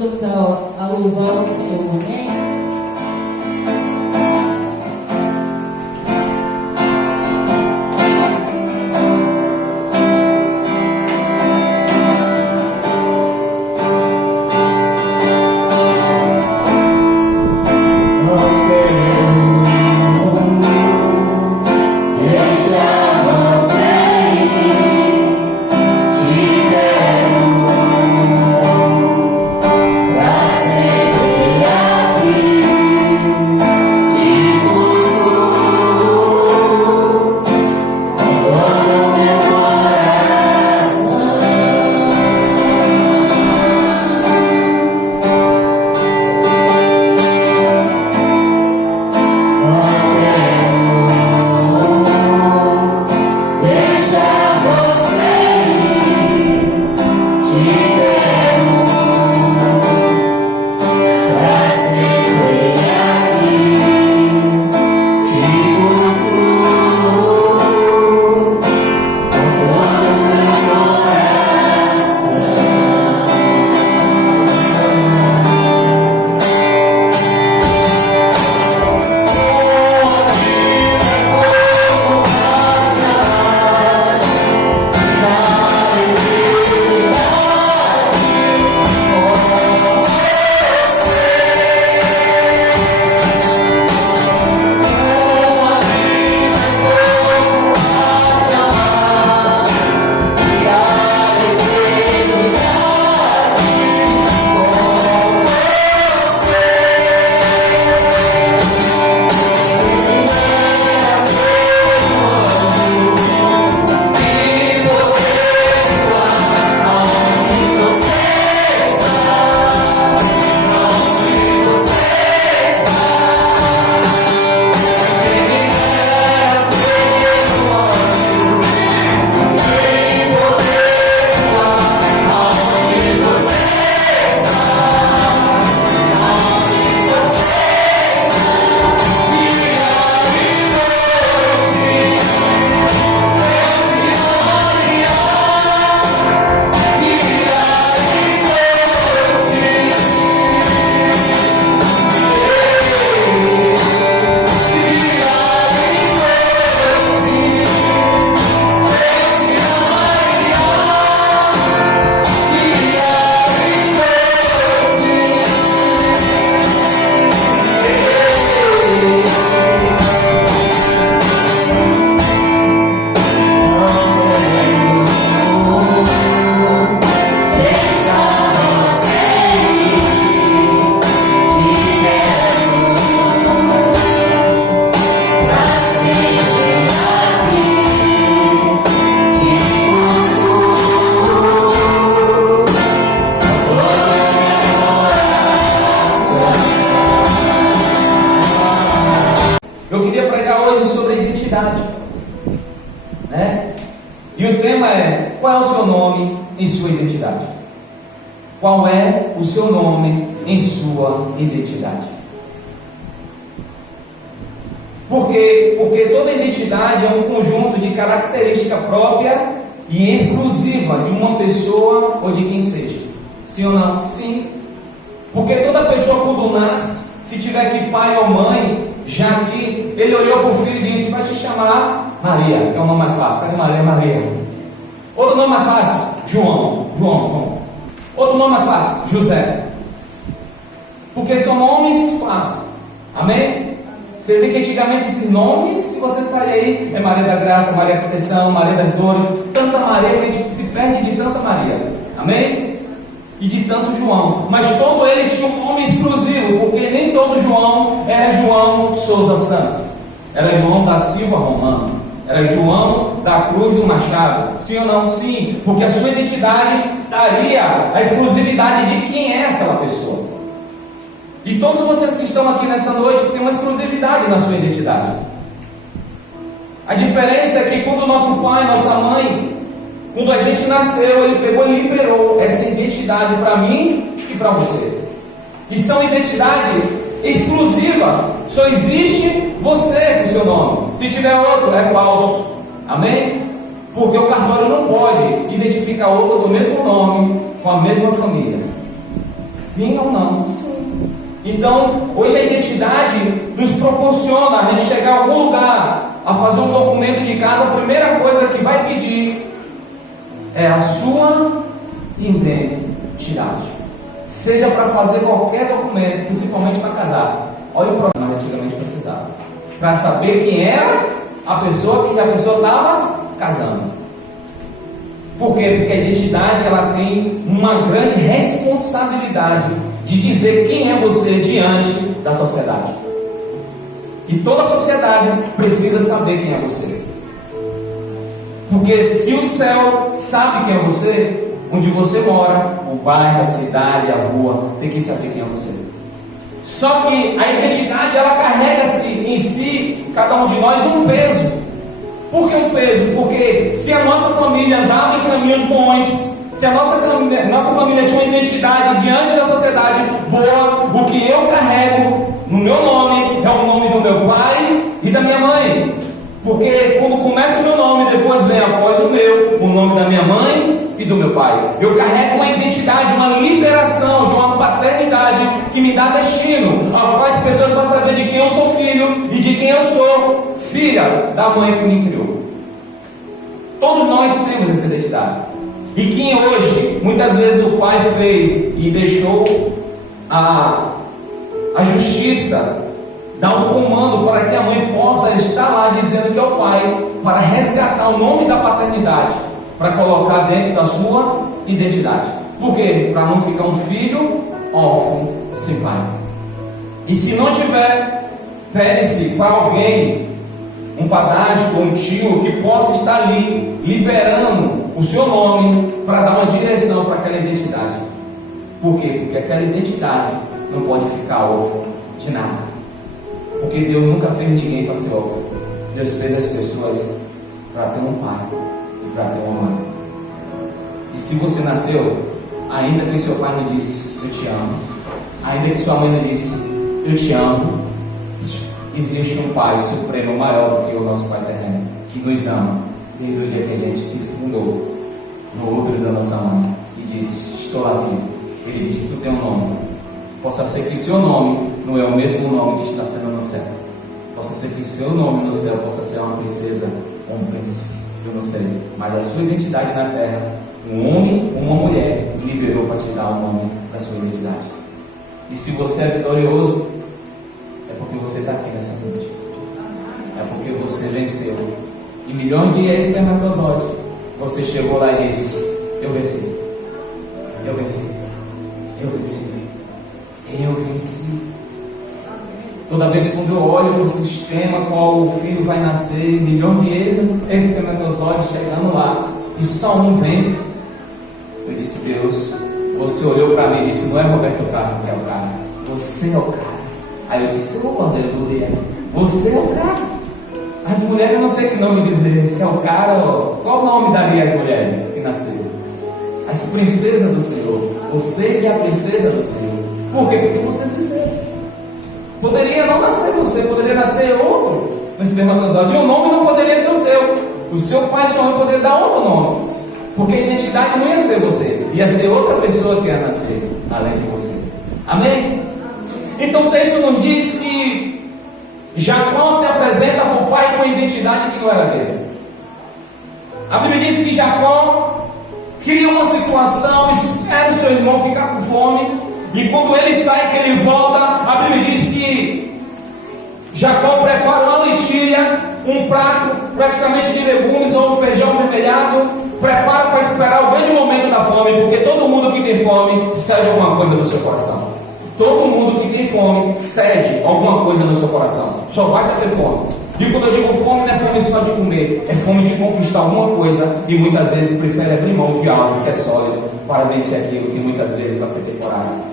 Vamos a louvar o Senhor, amém? Eu queria pregar hoje sobre a identidade, né? E o tema é: qual é o seu nome em sua identidade? Qual é o seu nome em sua identidade? Por quê? Porque toda identidade é um conjunto de característica própria e exclusiva de uma pessoa ou de quem seja. Sim ou não? Sim. Porque toda pessoa, quando nasce, se tiver aqui pai ou mãe, já que ele olhou para o filho e disse: vai te chamar Maria, que é o nome mais fácil. Cadê Maria? Maria. Outro nome mais fácil? João. Outro nome mais fácil? José. Porque são nomes fáceis. Amém? Você vê que antigamente esses nomes, se você sair aí, é Maria da Graça, Maria da Conceição, Maria das Dores, tanta Maria que a gente se perde de tanta Maria. Amém? E de tanto João. Mas todo ele tinha um nome exclusivo, porque nem todo João era João Souza Santos. Era João da Silva Romano. Era João da Cruz do Machado. Sim ou não? Sim. Porque a sua identidade daria a exclusividade de quem é aquela pessoa. E todos vocês que estão aqui nessa noite têm uma exclusividade na sua identidade. A diferença é que quando o nosso pai, nossa mãe, quando a gente nasceu, ele pegou e liberou essa identidade para mim e para você. E são identidade exclusiva. Só existe você com o seu nome. Se tiver outro, é falso. Amém? Porque o cartório não pode identificar outro do mesmo nome com a mesma família. Sim ou não? Sim. Então, hoje a identidade nos proporciona a gente chegar a algum lugar, a fazer um documento de casa, a primeira coisa que vai pedir é a sua identidade. Seja para fazer qualquer documento, principalmente para casar. Olha o problema que antigamente precisava. Para saber quem era a pessoa que a pessoa estava casando. Por quê? Porque a identidade ela tem uma grande responsabilidade de dizer quem é você diante da sociedade. E toda a sociedade precisa saber quem é você. Porque se o céu sabe quem é você, onde você mora, o bairro, a cidade, a rua, tem que saber quem é você. Só que a identidade ela carrega-se em si, cada um de nós, um peso. Por que um peso? Porque se a nossa família andava em caminhos bons, se a nossa família tinha uma identidade diante da sociedade boa, o que eu carrego no meu nome é o nome do meu pai e da minha mãe. Porque quando começa o meu nome, depois vem após o nome da minha mãe e do meu pai. Eu carrego uma identidade, uma liberação, de uma paternidade que me dá destino, a qual as pessoas vão saber de quem eu sou filho e de quem eu sou filha da mãe que me criou. Todos nós temos essa identidade. E quem hoje, muitas vezes o pai fez e deixou a justiça dar um comando para que a mãe possa estar lá dizendo que é o pai, para resgatar o nome da paternidade, para colocar dentro da sua identidade. Por quê? Para não ficar um filho órfão sem pai. E se não tiver, pede-se para alguém, um padrasto ou um tio, que possa estar ali liberando o seu nome para dar uma direção para aquela identidade. Por quê? Porque aquela identidade não pode ficar órfã de nada. Porque Deus nunca fez ninguém para ser órfão. Deus fez as pessoas para ter um pai e para ter uma mãe. E se você nasceu, ainda que seu pai não disse eu te amo, ainda que sua mãe não disse eu te amo, existe um Pai supremo maior do que o nosso Pai terreno, que nos ama desde o dia que a gente se fundou no útero da nossa mãe e disse estou lá vivo. Ele disse tu tem um nome. Possa ser que seu nome não é o mesmo nome que está sendo no céu. Possa ser que seu nome no céu possa ser uma princesa ou um príncipe, eu não sei. Mas a sua identidade na terra, um homem ou uma mulher liberou para te dar o nome da sua identidade. E se você é vitorioso, é porque você está aqui nessa noite. É porque você venceu. E milhões de espermatozoides, você chegou lá e disse: eu venci. Eu venci. Eu venci. Eu venci. Toda vez quando eu olho para o sistema, qual o filho vai nascer, milhões de espermatozoides chegando lá, e só um vence. Eu disse: Deus, você olhou para mim e disse: não é Roberto Carlos que é o cara, você é o cara. Aí eu disse: ô aleluia, você é o cara. As mulheres, eu não sei que nome dizer, se é o cara, qual nome daria às mulheres que nasceram? As princesas do Senhor. Vocês é a princesa do Senhor. Por quê? Porque vocês fizeram. Poderia não nascer você, poderia nascer outro no espermatozoide. E o nome não poderia ser o seu. O seu pai e sua mãe poderiam dar outro nome. Porque a identidade não ia ser você, ia ser outra pessoa que ia nascer além de você. Amém? Então o texto nos diz que Jacó se apresenta para o pai com a identidade que não era dele. A Bíblia diz que Jacó cria uma situação, espera o seu irmão ficar com fome, e quando ele sai, que ele volta, a Bíblia diz que Jacó prepara uma lentilha, um prato praticamente de legumes ou feijão vermelhado, prepara para esperar o grande momento da fome, porque todo mundo que tem fome cede alguma coisa no seu coração. Todo mundo que tem fome cede alguma coisa no seu coração. Só basta ter fome. E quando eu digo fome, não é fome só de comer, é fome de conquistar alguma coisa, e muitas vezes prefere abrir mão de algo que é sólido para vencer aquilo que muitas vezes vai ser temporário.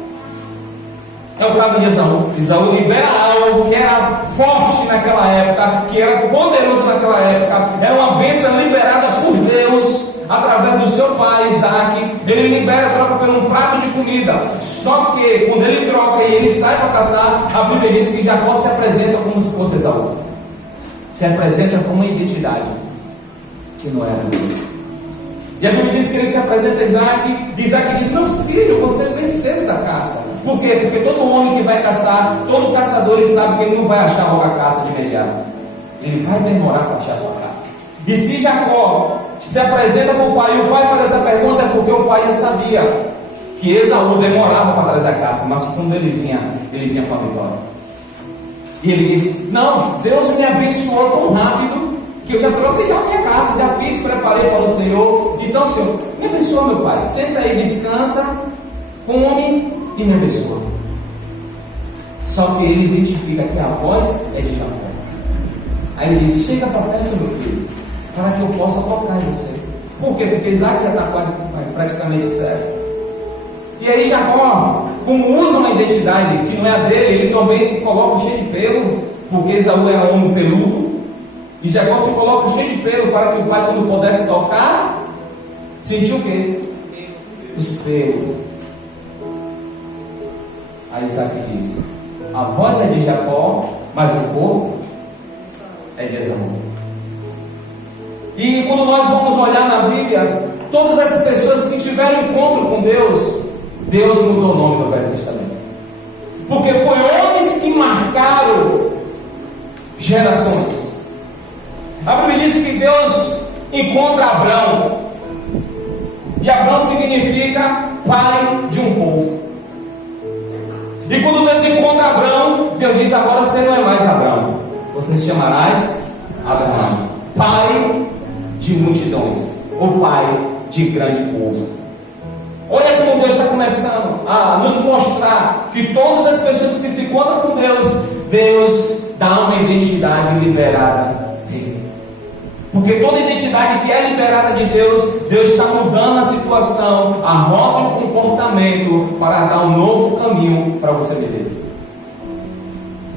É o caso de Esaú. Esaú libera algo que era forte naquela época, que era poderoso naquela época, era uma bênção liberada por Deus através do seu pai Isaac. Ele libera, troca por um prato de comida. Só que quando ele troca e ele sai para caçar, a Bíblia diz que Jacó se apresenta como se fosse Esaú. Se apresenta com uma identidade que não era dele. E a Bíblia diz que ele se apresenta a Isaac, e Isaac diz: meu filho, você venceu da caça. Por quê? Porque todo homem que vai caçar, todo caçador, ele sabe que ele não vai achar logo a caça de imediato. Ele vai demorar para achar a sua caça. E se Jacó se apresenta para o pai, e o pai faz essa pergunta, é porque o pai já sabia que Esaú demorava para trazer a caça, mas quando ele vinha com a vitória. E ele disse: não, Deus me abençoou tão rápido que eu já trouxe já a minha caça, já fiz, preparei para o Senhor. Então, Senhor, me abençoa, meu pai. Senta aí, descansa, come e me abençoa. Só que ele identifica que a voz é de Jacó. Aí ele diz: chega para perto, meu filho, para que eu possa tocar em você. Por quê? Porque Isaac já está quase praticamente certo. E aí Jacó, como usa uma identidade que não é a dele, ele também se coloca cheio de pelos, porque Esaú era um homem peludo. E Jacó se coloca cheio de pelo para que o pai, quando pudesse tocar, sentiu o quê? Os pelos. Aí Isaac diz: a voz é de Jacó, mas o corpo é de Esaú. E quando nós vamos olhar na Bíblia, todas as pessoas que tiveram encontro com Deus, Deus mudou o nome do Velho Testamento. Porque foi homens que marcaram gerações. A Bíblia diz que Deus encontra Abrão. E Abrão significa pai de um povo. E quando Deus encontra Abrão, Deus diz: agora você não é mais Abrão, você se chamarás Abraão, pai de multidões, ou pai de grande povo. Olha como Deus está começando a nos mostrar que todas as pessoas que se encontram com Deus, Deus dá uma identidade liberada dele. Porque toda identidade que é liberada de Deus, Deus está mudando a situação, a rota e o comportamento para dar um novo caminho para você viver.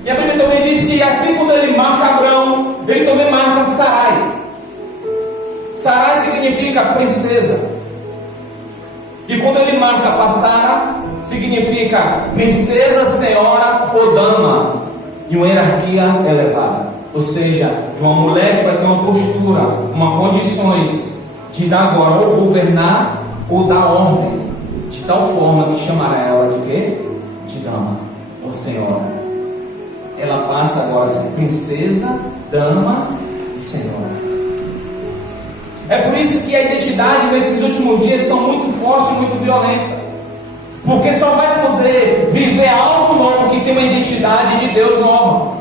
E a Bíblia também diz que assim como ele marca Abrão, ele também marca Sarai. Sarai significa princesa. E quando ele marca para Sara, significa princesa, senhora ou dama, e uma hierarquia elevada. Ou seja, de uma mulher que vai ter uma postura, uma condições de dar agora ou governar ou dar ordem, de tal forma que chamará ela de quê? De dama ou senhora. Ela passa agora a ser princesa, dama e senhora. É por isso que a identidade nesses últimos dias são muito forte e muito violenta. Porque só vai poder viver algo novo que tem uma identidade de Deus nova.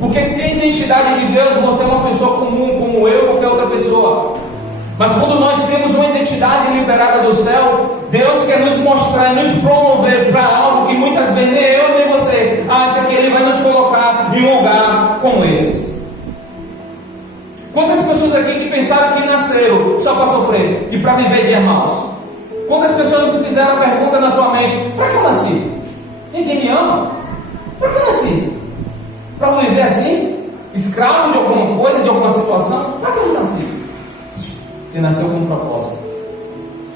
Porque se a identidade de Deus, você é uma pessoa comum, como eu ou qualquer outra pessoa. Mas quando nós temos uma identidade liberada do céu, Deus quer nos mostrar, nos promover para algo que muitas vezes nem eu nem você acha que Ele vai nos colocar em um lugar como esse. Quantas pessoas aqui que pensaram que nasceram só para sofrer e para viver dias maus? Quantas pessoas se fizeram a pergunta na sua mente: para que eu nasci? Ninguém me ama? Para que eu nasci? Para não viver assim? Escravo de alguma coisa, de alguma situação? Para que eu nasci? Você nasceu com um propósito.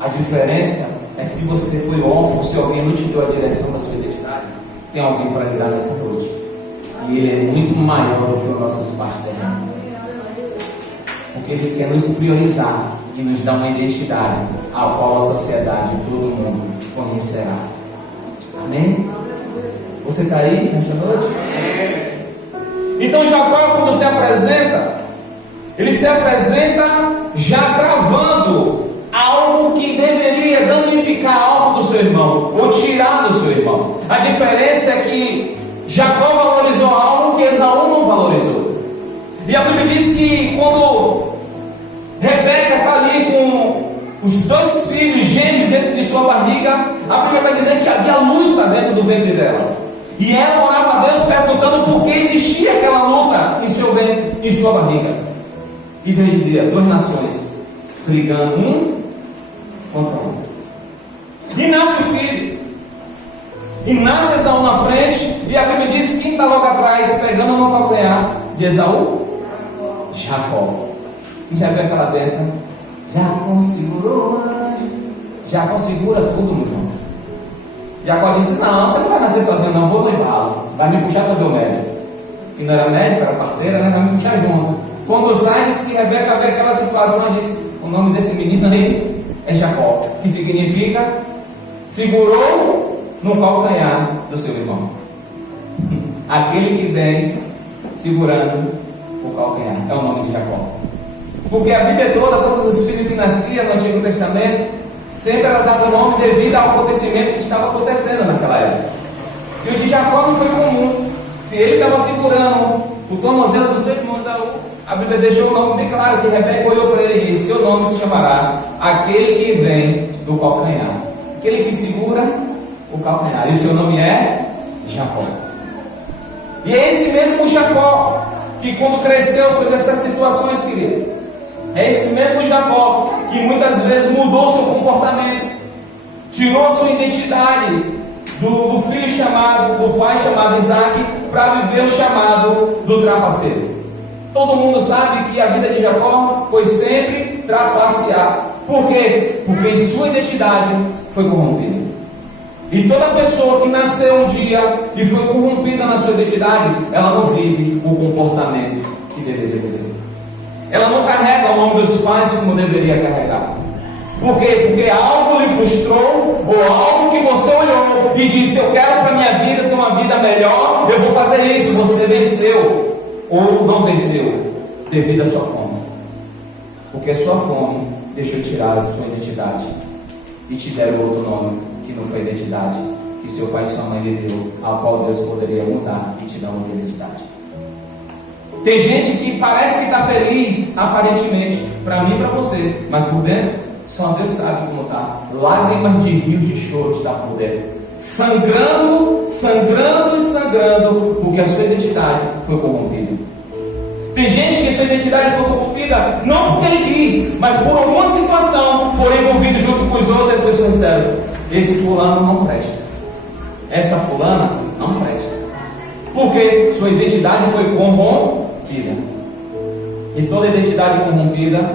A diferença é se você foi órfão, se alguém não te deu a direção da sua identidade. Tem alguém para lhe dar nessa noite. E Ele é muito maior do que os nossos pais terrenos. Porque Eles querem nos priorizar e nos dar uma identidade a qual a sociedade e todo mundo conhecerá. Amém? Você está aí nessa noite? Então Jacó, quando se apresenta, ele se apresenta já travando algo que deveria danificar algo do seu irmão, ou tirar do seu irmão. A diferença é que Jacó valorizou algo que Esaú não valorizou. E a Bíblia diz que quando Rebeca está ali com os dois filhos gêmeos dentro de sua barriga, a Bíblia está dizendo que havia luta dentro do ventre dela. E ela orava a Deus perguntando por que existia aquela luta em seu ventre, em sua barriga. E Deus dizia: duas nações brigando um contra o outro. E nasce o filho. E nasce Esaú na frente. E a Bíblia diz: quem está logo atrás pegando no calcanhar de Esaú? Jacó. E já viu aquela dessa? Jacó segurou o anjo. Jacó segura tudo, meu irmão. Jacó disse: não, você não vai nascer sozinho, não, vou levá-lo. Vai me puxar para o médico. E não era médico, era parteira, né? Vai me puxar junto. Quando sai, disse que Rebeca vê aquela situação e disse: o nome desse menino aí é Jacó, que significa segurou no calcanhar do seu irmão. Aquele que vem segurando o calcanhar, é o nome de Jacó. Porque a Bíblia toda, todos os filhos que nasciam no Antigo Testamento, sempre ela dava o nome devido ao acontecimento que estava acontecendo naquela época. E o de Jacó não foi comum. Se ele estava segurando o tornozelo do seu irmão Esaú, a Bíblia deixou o nome bem claro, que Rebeca olhou para ele e disse: seu nome se chamará aquele que vem do calcanhar, aquele que segura o calcanhar, e o seu nome é Jacó. E é esse mesmo Jacó que, quando cresceu por essas situações, querido, é esse mesmo Jacó que muitas vezes mudou seu comportamento, tirou a sua identidade do filho chamado, do pai chamado Isaac, para viver o chamado do trapaceiro. Todo mundo sabe que a vida de Jacó foi sempre trapacear. Por quê? Porque sua identidade foi corrompida. E toda pessoa que nasceu um dia e foi corrompida na sua identidade, ela não vive o comportamento que deveria viver. Ela não carrega o nome dos pais como deveria carregar. Por quê? Porque algo lhe frustrou, ou algo que você olhou e disse: eu quero para a minha vida ter uma vida melhor, eu vou fazer isso. Você venceu, ou não venceu, devido à sua fome. Porque a sua fome deixou tirar a sua identidade e te deram outro nome, que não foi a identidade que seu pai e sua mãe lhe deu, a qual Deus poderia mudar e te dar outra identidade. Tem gente que parece que está feliz, aparentemente, para mim e para você, mas por dentro, só Deus sabe como está. Lágrimas de rios de choro está por dentro, sangrando, sangrando e sangrando, porque a sua identidade foi corrompida. Tem gente que a sua identidade foi corrompida, não porque ele quis, mas por alguma situação, foram envolvidos junto com os outros, as pessoas disseram: esse fulano não presta, essa fulana não presta, porque sua identidade foi corrompida. E toda identidade corrompida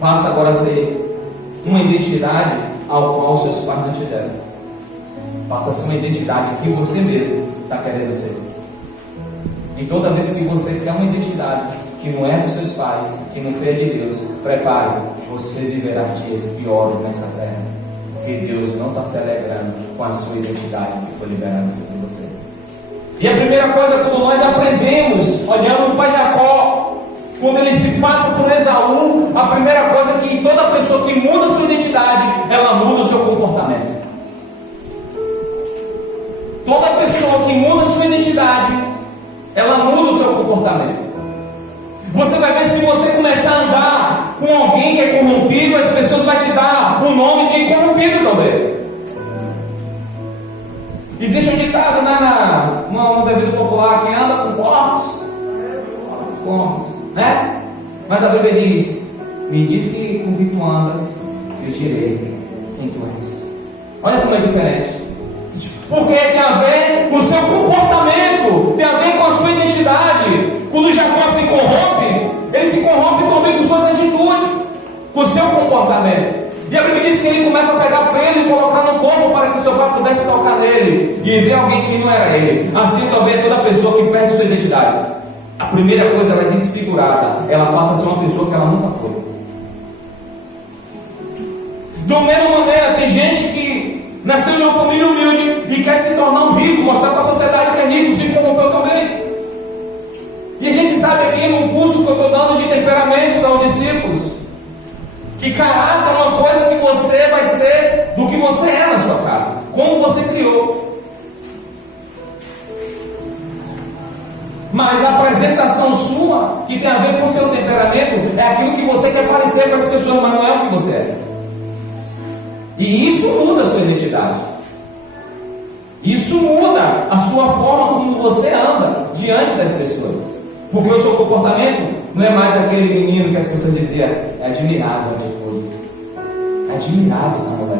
passa agora a ser uma identidade ao qual seus pais não te deram. Passa a ser uma identidade que você mesmo está querendo ser. E toda vez que você quer uma identidade que não é dos seus pais, que não foi de Deus, prepare, você viverá dias piores nessa terra, porque Deus não está se alegrando com a sua identidade que foi liberada sobre você. E a primeira coisa, quando nós aprendemos, olhando para Jacó, quando ele se passa por Esaú, a primeira coisa é que toda pessoa que muda a sua identidade, ela muda o seu comportamento. Toda pessoa que muda a sua identidade, ela muda o seu comportamento. Você vai ver, se você começar a andar com alguém que é corrompido, as pessoas vão te dar o nome de corrompido também. Existe um ditado no devido popular: quem anda com corpos, né? Mas a Bíblia diz: me diz que com que tu andas, eu direi quem tu és. Olha como é diferente. Porque tem a ver com o seu comportamento, tem a ver com a sua identidade. Quando Jacó se corrompe, ele se corrompe também com suas atitudes, com o seu comportamento. E a Bíblia diz que ele começa a pegar prenda e colocar no corpo para que o seu pai pudesse tocar nele e ver alguém que não era ele. Assim também é toda pessoa que perde sua identidade. A primeira coisa, ela é desfigurada, ela passa a ser uma pessoa que ela nunca foi. Da mesma maneira, tem gente que nasceu de uma família humilde e quer se tornar um rico, mostrar para a sociedade que é rico, se corrompeu também. E a gente sabe aqui no curso que eu estou dando de temperamentos aos discípulos, que caráter é uma coisa que você vai ser do que você é na sua casa, como você criou. Mas a apresentação sua, que tem a ver com o seu temperamento, é aquilo que você quer parecer para as pessoas, mas não é o que você é. E isso muda a sua identidade. Isso muda a sua forma como você anda diante das pessoas. Porque o seu comportamento não é mais aquele menino que as pessoas diziam: é admirável a atitude, é admirável essa mulher.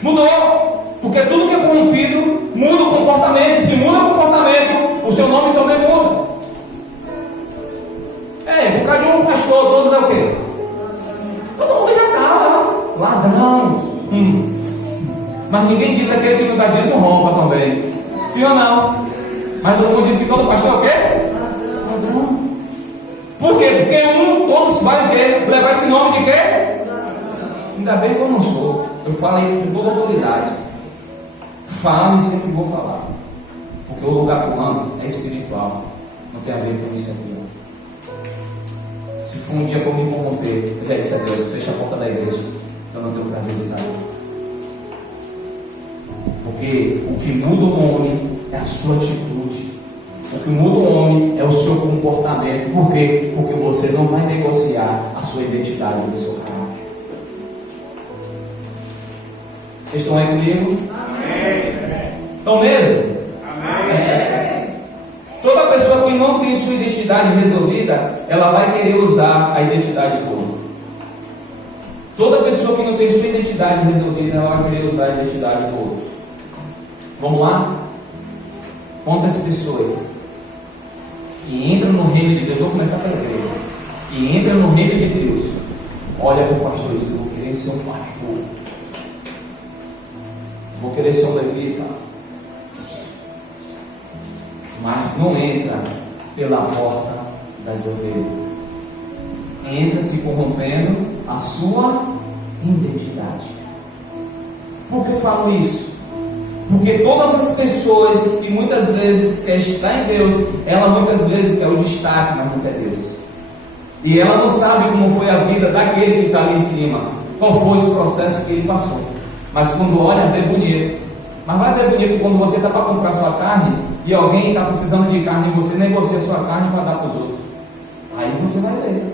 Mudou. Porque tudo que é corrompido muda o comportamento. E se muda o comportamento, o seu nome também muda. Por causa de um pastor, todos é o quê? Todo mundo já está ladrão. Mas ninguém diz aquele que no budismo rouba também. Sim ou não? Mas todo mundo diz que todo pastor é o quê? Ladrão. Por quê? Porque todos vai o quê? Levar esse esse nome de quê? Ainda bem que eu não sou. Eu falo aí com toda autoridade. Falo e sempre vou falar. Porque o lugar que eu ando é espiritual. Não tem a ver com isso aqui. Se for um dia que eu me corromper, eu já disse a Deus, fecha a porta da igreja. Eu não tenho prazer de nada. Porque o que muda o homem é a sua atitude. O que muda o homem é o seu comportamento. Por quê? Porque você não vai negociar a sua identidade e o seu caráter. Vocês estão aí comigo? Amém. Estão mesmo? Amém. Toda pessoa que não tem sua identidade resolvida, ela vai querer usar a identidade do outro. Toda pessoa que não tem sua identidade resolvida, ela vai querer usar a identidade do outro. Vamos lá? Quantas pessoas que entram no reino de Deus, vou começar pela igreja, que entram no reino de Deus, olha para o pastor e diz: eu vou querer ser um pastor, vou querer ser um levita, mas não entra pela porta das ovelhas, entra se corrompendo a sua identidade. Por que eu falo isso? Porque todas as pessoas que muitas vezes quer estar em Deus, ela muitas vezes quer o destaque, mas não quer Deus. E ela não sabe como foi a vida daquele que está ali em cima, qual foi o processo que ele passou. Mas quando olha, até bonito. Mas vai até bonito quando você está para comprar sua carne e alguém está precisando de carne e você negocia sua carne para dar para os outros. Aí você vai ver.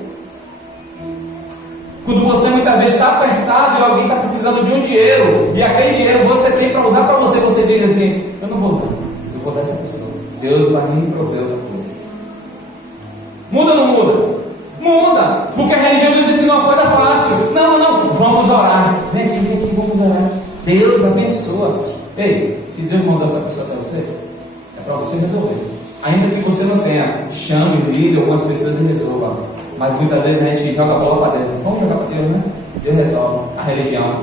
Quando você muitas vezes está apertado e alguém está precisando de um dinheiro, e aquele dinheiro você tem para usar para você, você diz assim: eu não vou usar, eu vou dar essa pessoa. Deus vai me prover outra coisa. Muda ou não muda? Muda! Porque a religião nos ensina uma coisa fácil. Não, vamos orar. Vem aqui, vamos orar. Deus abençoa. Ei, se Deus mandou essa pessoa para você, é para você resolver. Ainda que você não tenha, chame, ligue algumas pessoas e resolva. Mas muitas vezes a gente joga a bola para dentro. Vamos jogar para Deus, né? Deus resolve. A religião.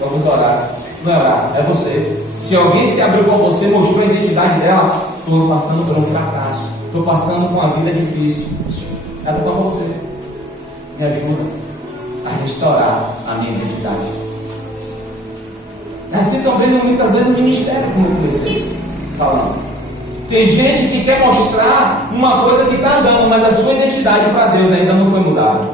Vamos orar. Não é orar, é você. Se alguém se abriu com você, mostrou a identidade dela, estou passando por um fracasso. Estou passando por uma vida difícil. Quero com você. Me ajuda a restaurar a minha identidade. Assim também muitas vezes no ministério, como eu comecei falando. Tem gente que quer mostrar uma coisa que está andando, mas a sua identidade para Deus ainda não foi mudada.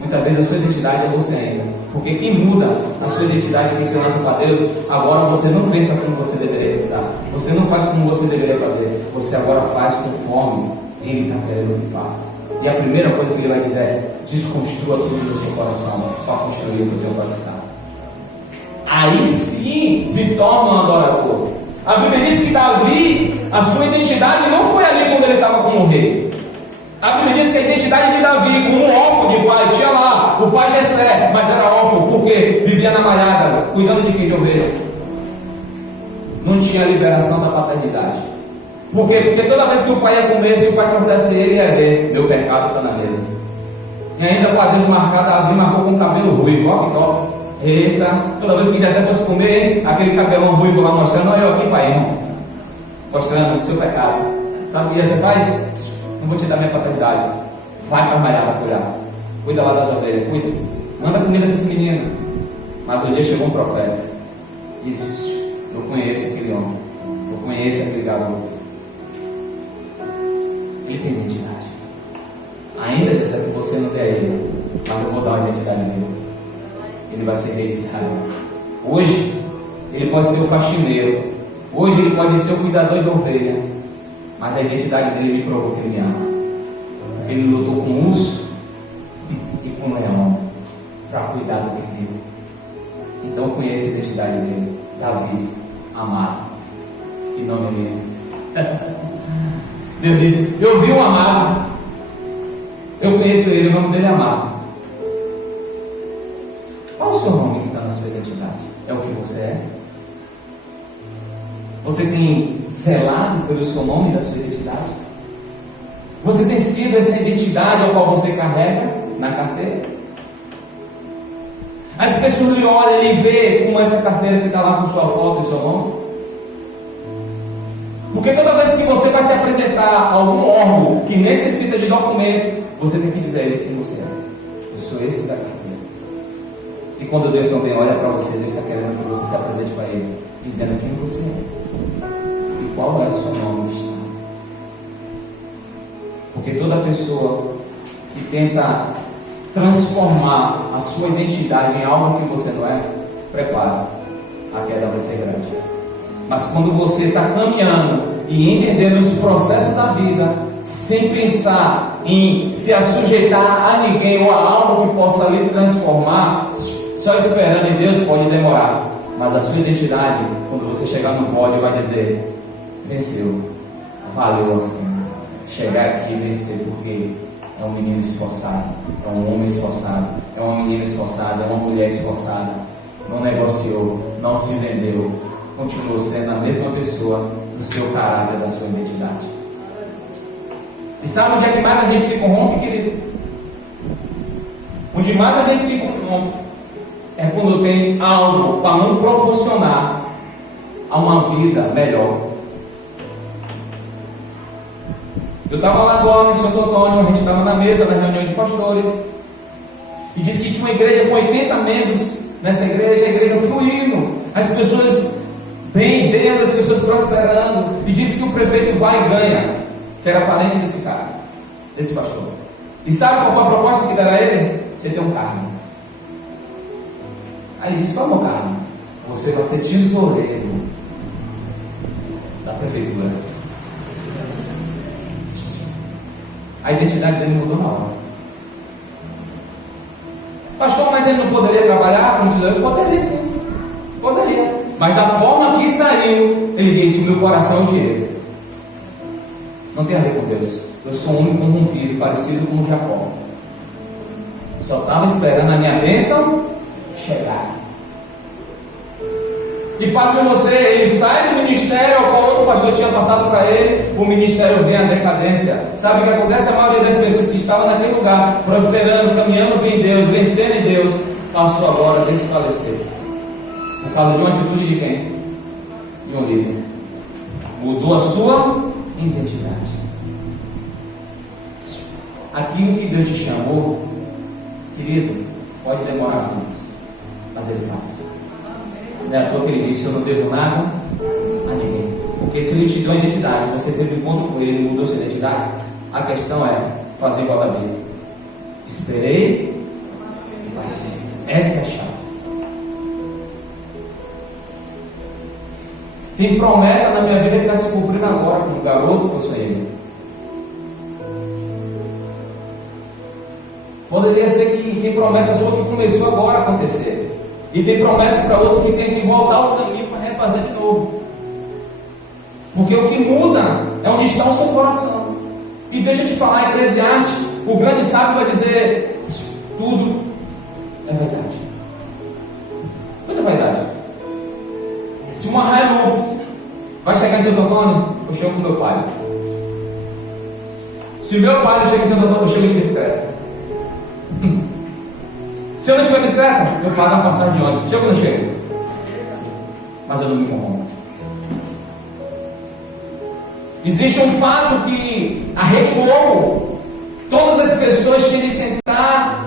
Muitas vezes a sua identidade é você ainda. Porque quem muda a sua identidade que se lança para Deus, agora você não pensa como você deveria pensar. Você não faz como você deveria fazer. Você agora faz conforme Ele está querendo que faça. E a primeira coisa que Ele vai dizer é: desconstrua tudo no seu coração para construir o teu praticado. Aí sim se torna um adorador. A Bíblia diz que Davi, a sua identidade não foi ali quando ele estava como rei. A Bíblia diz que a identidade de Davi, como um órfão de pai, tinha lá o pai Jessé, mas era órfão porque vivia na malhada, cuidando de quem? De ovelha. Não tinha a liberação da paternidade. Por quê? Porque toda vez que o pai ia comer, se o pai trouxesse ele, ia ver: meu pecado está na mesa. E ainda com a Deus marcado, Davi marcou com o cabelo ruivo, ó que top. Eita, toda vez que Jessé fosse comer, aquele cabelão ruivo lá mostrando: olha eu aqui, pai, irmão, mostrando o seu pecado. Sabe o que Jessé faz? Não vou te dar minha paternidade. Vai para a malhada cuidar. Cuida lá das ovelhas, cuida. Manda comida para esse menino. Mas um dia chegou um profeta. Disse: eu conheço aquele homem. Eu conheço aquele garoto. Ele tem identidade. Ainda, Jessé, que você não tem a ele, mas eu vou dar uma identidade nele. Ele vai ser rei de Israel. Hoje, ele pode ser o faxineiro. Hoje, ele pode ser o cuidador de ovelha. Mas a identidade dele me provou que ele me ama. Ele lutou com o urso e com o leão para cuidar do cordeiro. Então, eu conheço a identidade dele. Davi, amado. Que nome é ele? Deus disse: eu vi um amado. Eu conheço ele, o nome dele é amado. Qual o seu nome que está na sua identidade? É o que você é? Você tem zelado pelo seu nome e da sua identidade? Você tem sido essa identidade a qual você carrega na carteira? As pessoas lhe olham e veem como essa carteira fica lá com sua foto e seu nome. Porque toda vez que você vai se apresentar a algum órgão que necessita de documento, você tem que dizer a ele quem você é. Eu sou esse daqui. E quando Deus também olha para você, Deus está querendo que você se apresente para Ele, dizendo quem você é e qual é o seu nome de estado. Porque toda pessoa que tenta transformar a sua identidade em algo que você não é, prepara, a queda vai ser grande. Mas quando você está caminhando e entendendo os processos da vida, sem pensar em se assujeitar a ninguém ou a algo que possa lhe transformar, só esperando em Deus, pode demorar. Mas a sua identidade, quando você chegar no pódio, vai dizer: venceu, valeu, chegar aqui e vencer, porque é um menino esforçado, é um homem esforçado, é uma menina esforçada, é uma mulher esforçada, não negociou, não se vendeu, continuou sendo a mesma pessoa do seu caráter, da sua identidade. E sabe onde é que mais a gente se corrompe, querido? Onde mais a gente se corrompe é quando tem algo para não proporcionar a uma vida melhor. Eu estava lá agora em Santo Antônio, a gente estava na mesa da reunião de pastores, e disse que tinha uma igreja com 80 membros. Nessa igreja, a igreja fluindo, as pessoas bem dentro, as pessoas prosperando, e disse que o prefeito vai e ganha, que era parente desse cara, desse pastor. E sabe qual foi a proposta que deram a ele? Você tem um carro. Aí ele disse: qual é o meu carro? Você vai ser tesoureiro da prefeitura. A identidade dele mudou na hora. Pastor, mas ele não poderia trabalhar como tesoureiro? Poderia sim, poderia. Mas da forma que saiu, ele disse: o meu coração é o dinheiro. Não tem a ver com Deus. Eu sou um único corrompido, parecido com Jacó. Só estava esperando a minha bênção chegar. E pasme você, ele sai do ministério ao qual outro pastor tinha passado para ele, o ministério vem à decadência. Sabe o que acontece? A maioria das pessoas que estavam naquele lugar, prosperando, caminhando bem em Deus, vencendo em Deus, passou agora a desfalecer. Por causa de uma atitude de quem? De um líder. Mudou a sua identidade. Aquilo que Deus te chamou, querido, pode demorar muito, mas Ele faz. Não é à toa que Ele disse: eu não devo nada a ninguém. Porque se Ele te deu a identidade, você teve encontro com Ele e mudou sua identidade, a questão é fazer igual a Davi. Esperei e paciência. Essa é a chave. Tem promessa na minha vida que está se cumprindo agora com o garoto que eu sonhei. Poderia ser que tem promessa sua que começou agora a acontecer. E tem promessa para outro que tem que voltar ao caminho para refazer de novo. Porque o que muda é onde está o seu coração. E deixa eu te falar, Eclesiastes, o grande sábio vai dizer: tudo é verdade. Tudo é verdade. Se uma Hilux vai chegar em Santo Antônio, eu chego com meu pai. Se o meu pai chega em Santo Antônio, eu chego em bicicleta. Se eu não tiver bicicleta, eu pago a passagem de ônibus. Chega ou não chega? Mas eu não me corrompo. Existe um fato que a Rede Globo, todas as pessoas tinham que sentar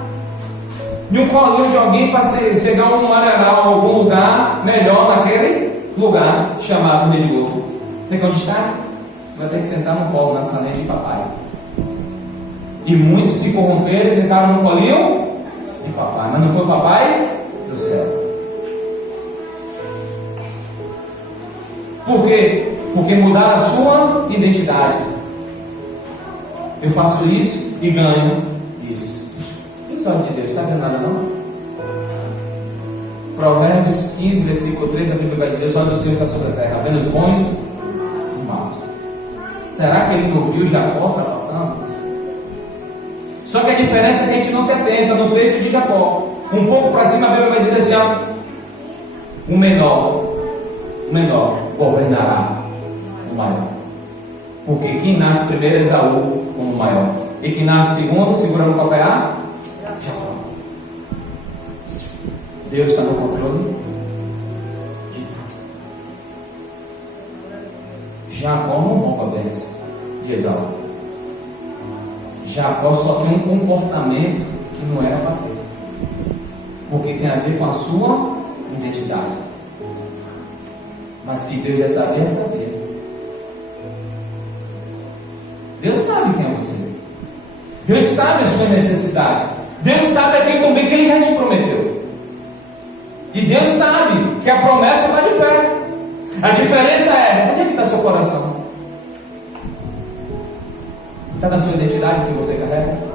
em um colinho de alguém para chegar a um areal, a algum lugar melhor naquele lugar chamado Rede Globo. Você quer onde está? Você vai ter que sentar no colo, na salinha de papai. E muitos se corromperam e sentaram no colinho de papai, mas não foi o papai do céu. Por quê? Porque mudaram a sua identidade. Eu faço isso e ganho isso. Isso é de Deus, está vendo nada não? Provérbios 15, versículo 3, a Bíblia vai dizer: os olhos do Senhor estão sobre a terra, vendo os bons e os maus. Será que ele não viu Jacó passando? Só que a diferença é que a gente não se atenta no texto de Jacó. Um pouco para cima a Bíblia vai dizer assim: ó, o menor governará o maior. Porque quem nasce primeiro é Esaú como maior. E quem nasce segundo, segurando o calcanhar, Jacó. Deus está no controle de tudo. Jacó não rouba a bênção de Esaú. Jacó só tem um comportamento que não era para ter. Porque tem a ver com a sua identidade. Mas que Deus já sabia, sabia. Deus sabe quem é você. Deus sabe a sua necessidade. Deus sabe aquilo também que Ele já te prometeu. E Deus sabe que a promessa está de pé. A diferença é, onde é que está seu coração? Está na sua identidade que você carrega?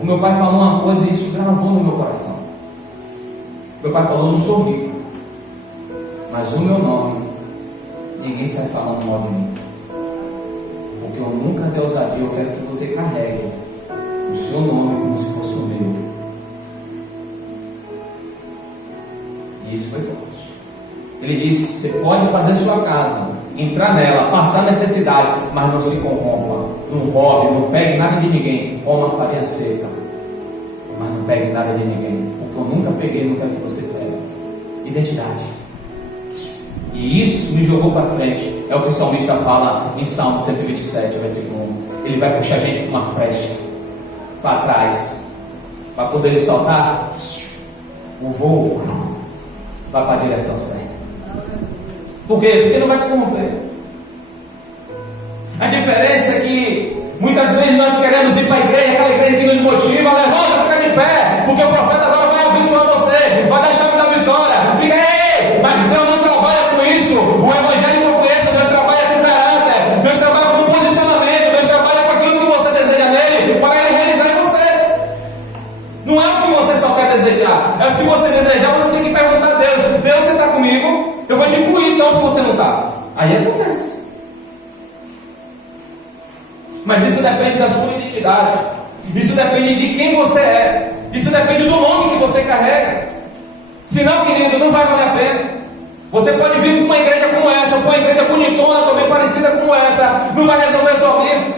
O meu pai falou uma coisa e isso gravou no meu coração. Meu pai falou, eu não sou rico, mas o meu nome, ninguém sai falando mal de mim. Porque eu nunca dei ousadia, eu quero que você carregue o seu nome como se fosse o meu. E isso foi forte. Ele disse, você pode fazer sua casa, entrar nela, passar necessidade, mas não se corrompa, não roube, não pegue nada de ninguém, coma farinha seca, mas não pegue nada de ninguém, porque eu nunca peguei, nunca que você pega. Identidade. E isso me jogou para frente. É o que o salmista fala em Salmo 127, versículo 1. Ele vai puxar a gente com uma flecha para trás, para poder ele saltar, o voo vai para a direção certa. Por quê? Porque não vai se corromper. A diferença é que muitas vezes nós queremos ir para a igreja, aquela igreja que nos motiva, levanta, fica de pé, porque o profeta agora vai abençoar você, vai dar a chave da vitória. Fica aí, mas Deus não trabalha com isso. O evangelho não conhece, Deus trabalha com caráter, Deus trabalha com posicionamento, Deus trabalha com aquilo que você deseja nele, para ele realizar em você. Não é o que você só quer desejar, é se você desejar, você tem que perguntar a Deus: Deus, você está comigo? Eu vou te incluir então se você não está. Aí acontece. Mas isso depende da sua identidade. Isso depende de quem você é. Isso depende do nome que você carrega. Senão, querido, não vai valer a pena. Você pode vir para uma igreja como essa, ou para uma igreja bonitona, também parecida como essa. Não vai resolver sua vida.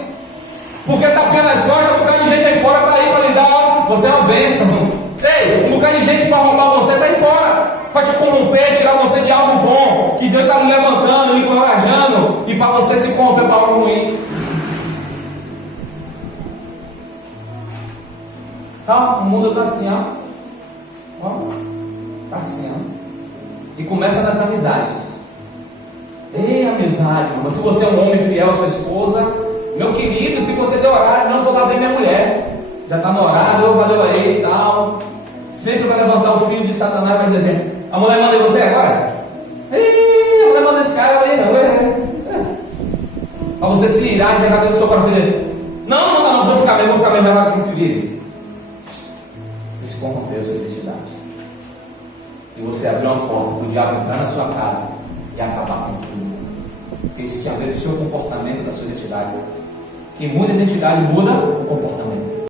Porque está apenas costas, um bocado de gente aí fora está aí para lhe dar. Você é uma bênção. Ei, um bocado de gente para roubar você está aí fora. Para te corromper, tirar você de algo bom. Que Deus está lhe levantando, lhe encorajando. E para você se corromper para algo ruim. Tá, o mundo está assim, ó. Está assim, ó. E começa nas amizades. Ei, amizade, mas se você é um homem fiel à sua esposa, meu querido, se você der horário, não, vou lá ver minha mulher. Já está no horário, valeu aí e tal. Sempre vai levantar o filho de Satanás e vai dizer assim: a mulher manda em você agora? Ei, a mulher manda esse cara aí, para você se irar e pegar dentro do seu coração e dizer: não, vou ficar mesmo, vai lá que se vire. Você se corrompeu a sua identidade. E você abriu uma porta para o diabo entrar na sua casa e acabar com tudo. Isso tinha a ver com o seu comportamento, da sua identidade. Que muda a identidade, muda o comportamento.